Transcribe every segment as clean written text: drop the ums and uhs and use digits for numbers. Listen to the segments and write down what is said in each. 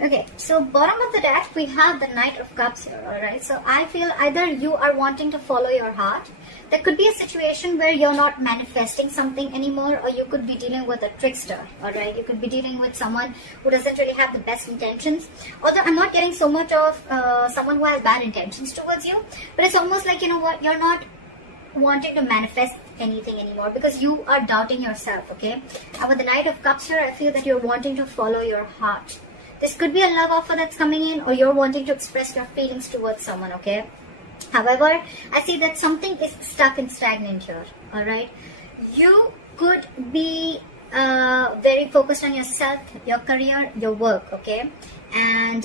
Okay, so bottom of the deck, we have the Knight of Cups here, alright? So I feel either you are wanting to follow your heart. There could be a situation where you're not manifesting something anymore, or you could be dealing with a trickster, alright? You could be dealing with someone who doesn't really have the best intentions. Although I'm not getting so much of someone who has bad intentions towards you, but it's almost like, you know what, you're not wanting to manifest anything anymore because you are doubting yourself, okay? And with the Knight of Cups here, I feel that you're wanting to follow your heart. This could be a love offer that's coming in, or you're wanting to express your feelings towards someone, okay? However, I see that something is stuck and stagnant here, alright? You could be very focused on yourself, your career, your work, okay? And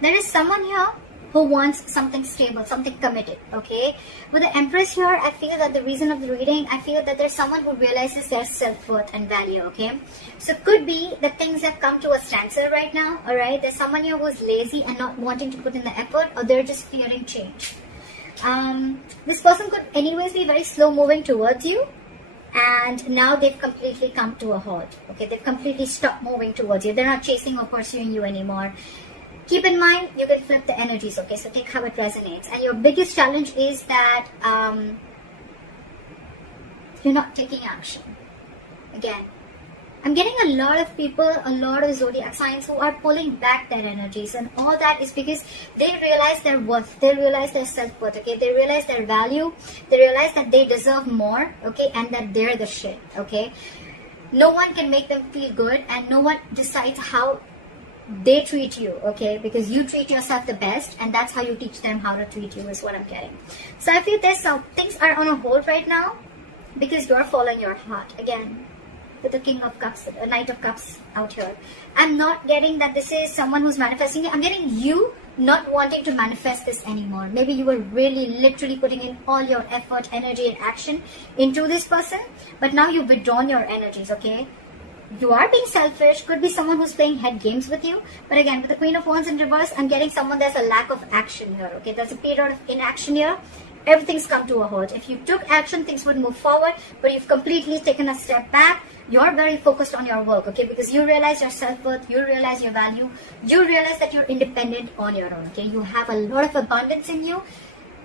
there is someone here who wants something stable, something committed, okay? With the Empress here, I feel that the reason of the reading, I feel that there's someone who realizes their self-worth and value, okay? So it could be that things have come to a standstill right now, alright? There's someone here who's lazy and not wanting to put in the effort, or they're just fearing change. This person could anyways be very slow moving towards you, and now they've completely come to a halt, okay? They've completely stopped moving towards you. They're not chasing or pursuing you anymore. Keep in mind, you can flip the energies, okay? So take how it resonates. And your biggest challenge is that you're not taking action. Again, I'm getting a lot of people, a lot of zodiac signs who are pulling back their energies. And all that is because they realize their worth. They realize their self-worth, okay? They realize their value. They realize that they deserve more, okay? And that they're the shit, okay? No one can make them feel good, and no one decides how they treat you, okay? Because you treat yourself the best, and that's how you teach them how to treat you, is what I'm getting. So I feel there's some things are on a hold right now because you're following your heart. Again, with the King of Cups, a Knight of Cups out here, I'm not getting that this is someone who's manifesting it. I'm getting you not wanting to manifest this anymore. Maybe you were really literally putting in all your effort, energy, and action into this person, but now you've withdrawn your energies, okay? You are being selfish. Could be someone who's playing head games with you. But again, with the Queen of Wands in reverse, I'm getting someone, there's a lack of action here, okay? There's a period of inaction here. Everything's come to a halt. If you took action, things would move forward, but you've completely taken a step back. You're very focused on your work, okay? Because you realize your self-worth, you realize your value, you realize that you're independent on your own, okay? You have a lot of abundance in you.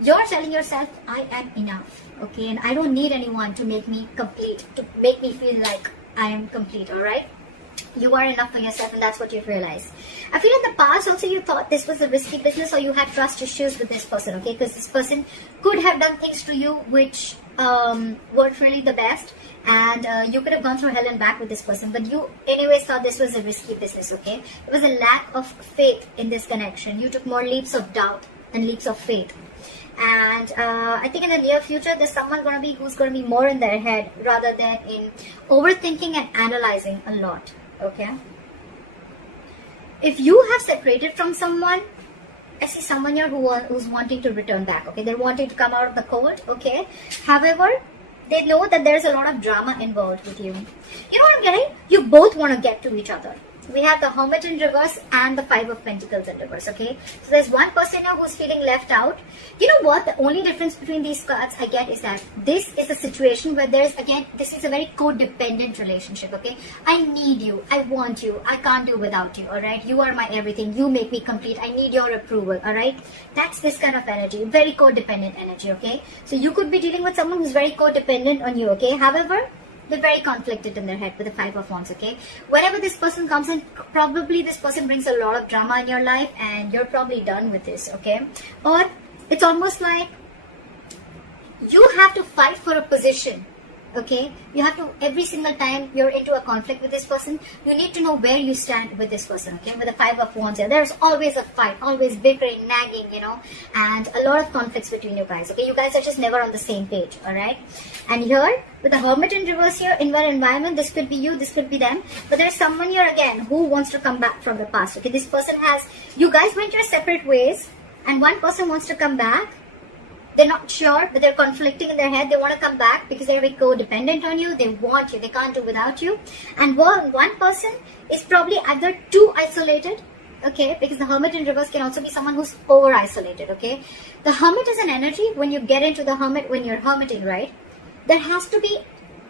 You're telling yourself, I am enough, okay? And I don't need anyone to make me complete, to make me feel like I am complete, alright? You are enough for yourself, and that's what you've realized. I feel in the past also you thought this was a risky business, or you had trust issues with this person, okay? Because this person could have done things to you which weren't really the best, and you could have gone through hell and back with this person, but you anyways thought this was a risky business, okay? It was a lack of faith in this connection. You took more leaps of doubt than leaps of faith. And I think in the near future, there's someone who's going to be more in their head rather than in overthinking and analyzing a lot, okay? If you have separated from someone, I see someone here who's wanting to return back, okay? They're wanting to come out of the cold, okay? However, they know that there's a lot of drama involved with you. You know what I'm getting? You both want to get to each other. We have the Hermit in reverse and the Five of Pentacles in reverse, okay? So there's one person here who's feeling left out. You know what? The only difference between these cards I get is that this is a situation where there's, again, this is a very codependent relationship, okay? I need you. I want you. I can't do without you, all right? You are my everything. You make me complete. I need your approval, all right? That's this kind of energy, very codependent energy, okay? So you could be dealing with someone who's very codependent on you, okay? However, they're very conflicted in their head with the Five of Wands, okay? Whenever this person comes in, probably this person brings a lot of drama in your life, and you're probably done with this, okay? Or it's almost like you have to fight for a position, okay? You have to, every single time you're into a conflict with this person, you need to know where you stand with this person, okay? With the Five of Wands here, there's always a fight, always bickering, nagging, you know, and a lot of conflicts between you guys, okay? You guys are just never on the same page, all right? And here, with the Hermit in reverse here, in one environment, this could be you, this could be them, but there's someone here again who wants to come back from the past, okay? This person has, you guys went your separate ways, and one person wants to come back. They're not sure, but they're conflicting in their head. They want to come back because they're very codependent on you. They want you. They can't do without you. And one person is probably either too isolated, okay? Because the Hermit in reverse can also be someone who's over-isolated, okay? The Hermit is an energy. When you get into the Hermit, when you're hermiting, right? There has to be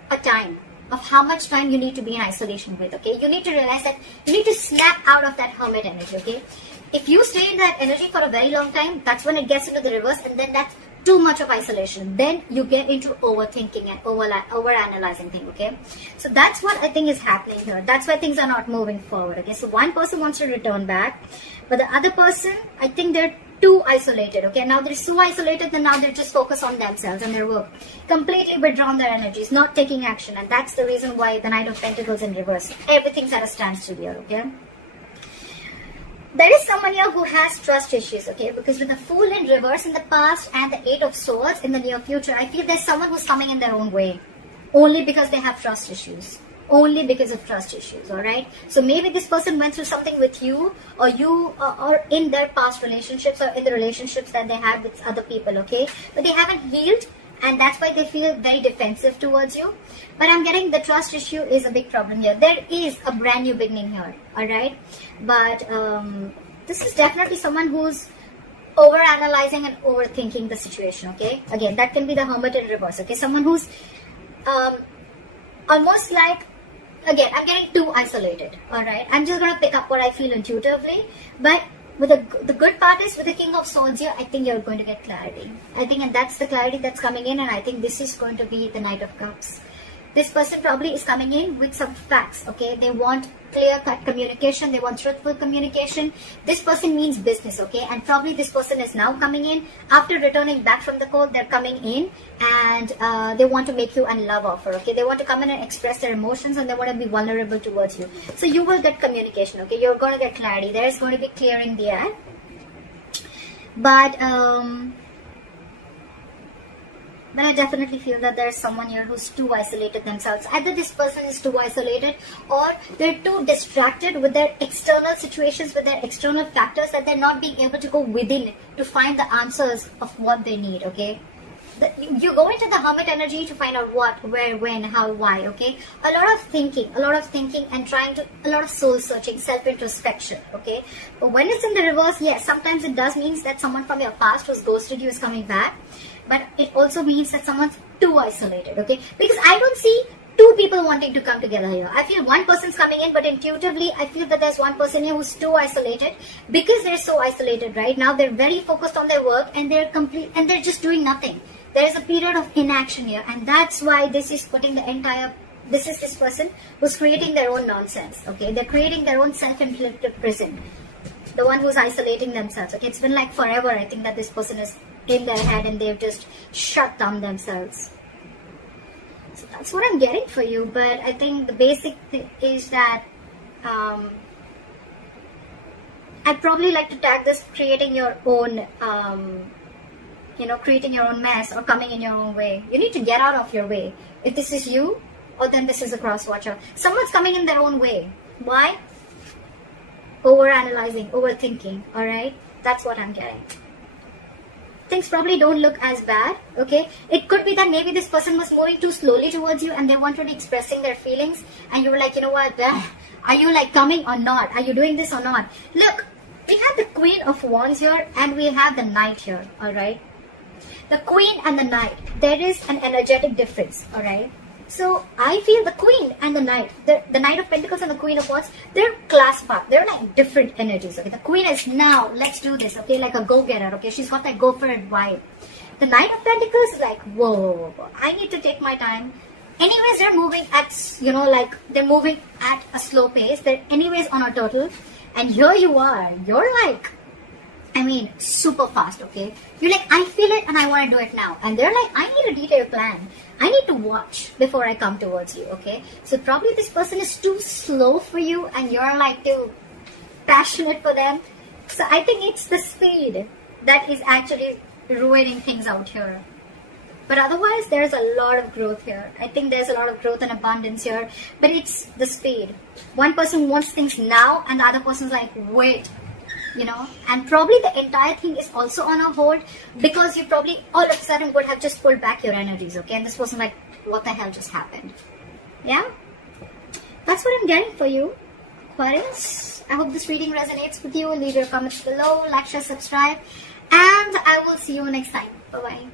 a time of how much time you need to be in isolation with, okay? You need to realize that you need to snap out of that hermit energy, okay? If you stay in that energy for a very long time, that's when it gets into the reverse, and then that's too much of isolation. Then you get into overthinking and over-analyzing things, okay? So that's what I think is happening here. That's why things are not moving forward, okay? So one person wants to return back, but the other person, I think they're too isolated, okay? Now they're so isolated that now they're just focused on themselves and their work. Completely withdrawn their energies, not taking action, and that's the reason why the Knight of Pentacles in reverse. Everything's at a standstill here, okay? There is someone here who has trust issues, okay? Because with the Fool in reverse in the past and the Eight of Swords in the near future, I feel there's someone who's coming in their own way. Only because they have trust issues. Only because of trust issues, alright? So maybe this person went through something with you, or you, or in their past relationships, or in the relationships that they had with other people, okay? But they haven't healed, and that's why they feel very defensive towards you. But I'm getting the trust issue is a big problem here. There is a brand new beginning here, alright? But this is definitely someone who's over-analyzing and overthinking the situation, okay? Again, that can be the Hermit in reverse, okay? Someone who's almost like, again, I'm getting too isolated, alright? I'm just going to pick up what I feel intuitively, but with the good part is with the King of Swords here, I think you're going to get clarity. I think, and that's the clarity that's coming in, and I think this is going to be the Knight of Cups. This person probably is coming in with some facts, okay? They want clear-cut communication. They want truthful communication. This person means business, okay? And probably this person is now coming in. After returning back from the court, they're coming in and they want to make you a love offer, okay? They want to come in and express their emotions, and they want to be vulnerable towards you. So you will get communication, okay? You're going to get clarity. There is going to be clearing the air. But I definitely feel that there's someone here who's too isolated themselves. Either this person is too isolated, or they're too distracted with their external situations, with their external factors, that they're not being able to go within to find the answers of what they need, okay? You go into the Hermit energy to find out what, where, when, how, why, okay? A lot of thinking and a lot of soul searching, self-introspection, okay? But when it's in the reverse, yes, sometimes it does mean that someone from your past who's ghosted you is coming back. But it also means that someone's too isolated, okay? Because I don't see two people wanting to come together here. I feel one person's coming in, but intuitively, I feel that there's one person here who's too isolated. Because they're so isolated right now, they're very focused on their work, and they're just doing nothing. There is a period of inaction here, and that's why this is putting this person who's creating their own nonsense, okay? They're creating their own self-inflicted prison. The one who's isolating themselves, okay? It's been like forever, I think, that this person is in their head and they've just shut down themselves. So that's what I'm getting for you. But I think the basic thing is that I'd probably like to tag this creating your own creating your own mess, or coming in your own way. You need to get out of your way. If this is you, or then this is a cross watcher. Someone's coming in their own way. Why? Over-analyzing, overthinking, alright? That's what I'm getting. Things probably don't look as bad, okay? It could be that maybe this person was moving too slowly towards you, and they wanted expressing their feelings, and you were like, you know what, are you like coming or not? Are you doing this or not? Look, we have the Queen of Wands here, and we have the Knight here, alright? The Queen and the Knight, there is an energetic difference, alright? So I feel the Queen and the Knight, the Knight of Pentacles and the Queen of Wands, they're class part. They're like different energies, okay? The Queen is now, let's do this, okay? Like a go-getter, okay? She's got that go for it vibe. The Knight of Pentacles is like, whoa, I need to take my time. Anyways, they're moving at, they're moving at a slow pace. They're anyways on a turtle. And here you are. You're like, super fast, okay? You're like, I feel it and I want to do it now. And they're like, I need a detailed plan. I need to watch before I come towards you, okay? So probably this person is too slow for you, and you're like too passionate for them. So I think it's the speed that is actually ruining things out here. But otherwise, there's a lot of growth here. I think there's a lot of growth and abundance here. But it's the speed. One person wants things now, and the other person's like, wait. And probably the entire thing is also on a hold, because you probably all of a sudden would have just pulled back your energies, okay? And this person like, what the hell just happened? Yeah? That's what I'm getting for you, Aquarius. I hope this reading resonates with you. Leave your comments below, like, share, subscribe, and I will see you next time. Bye-bye.